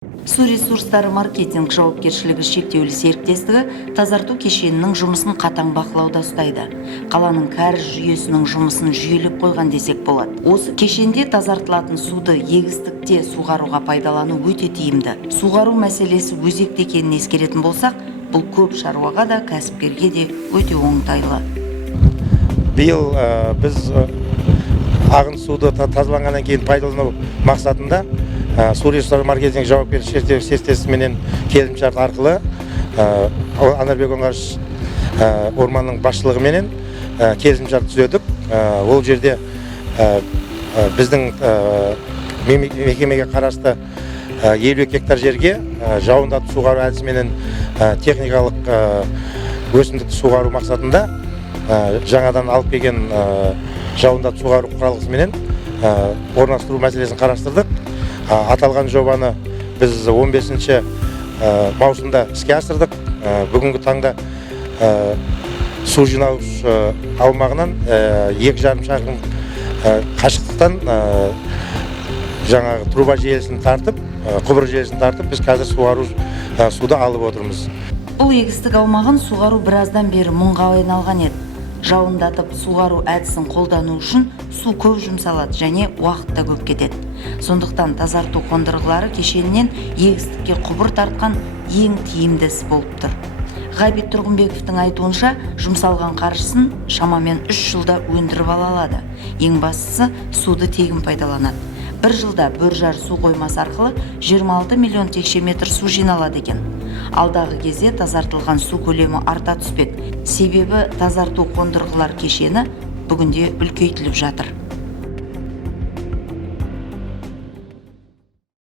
Су ресурстары маркетинг жауапкершілігі шектеулі серіктестігі тазарту кешенінің жұмысын қатаң бақылауда ұстайды. Қаланың кәріз жүйесінің жұмысын жүйелеп қойған десек болады. Осы кешенде тазартылатын суды егістікте суғаруға пайдалану өте тиімді. Суғару мәселесі өзекті екенін ескеретін болсақ, бұл көп шаруаға да, кәсіпкерге де өте оңтайлы. Биыл біз ағын суды тазаланғаннан кейін пайдалану мақсатында су ресурстары маркетинг жауапкершілігі серіктестігіменен келісімшарт арқылы Анарбек Оңғарыш орманның басшылығыменен келісімшарт түзедік. Ол жерде біздің мекемеге қарасты 50 гектар жерге жауындату суғару әдісіменен техникалық өсімдікті суғару мақсатында жаңадан алып келген жауындату суғару құралғысыменен орналастыру мәселесін қарастырдық. Аталған жобаны біз 15 маусымда іске асырдық. Бүгінгі таңда су жинауыш аумағынан 2,5 шақырым қашықтықтан жаңағы труба желісін тартып, құбыр желісін тартып, біз қазір суды алып отырмыз. Бұл егістік аумағын суғару біраздан бері мұңға айналған еді. Жауындатып суғару әдісін қолдану үшін су көп жұмсалады және уақыт та көп кетеді. Сондықтан тазарту қондырғылары кешенінен егістікке құбыр тартқан ең тиімді іс болып тұр. Ғабит Тұрғынбековтың айтуынша, жұмсалған қаржысын шамамен 3 жылда өндіріп ала алады. Ең бастысы суды тегін пайдаланады. Бір жылда Бөржар су қоймасы арқылы 26 миллион текше метр су жиналады екен. Алдағы кезде тазартылған су көлемі арта түспек. Себебі тазарту қондырғылар кешені бүгінде үлкейтіліп жатыр.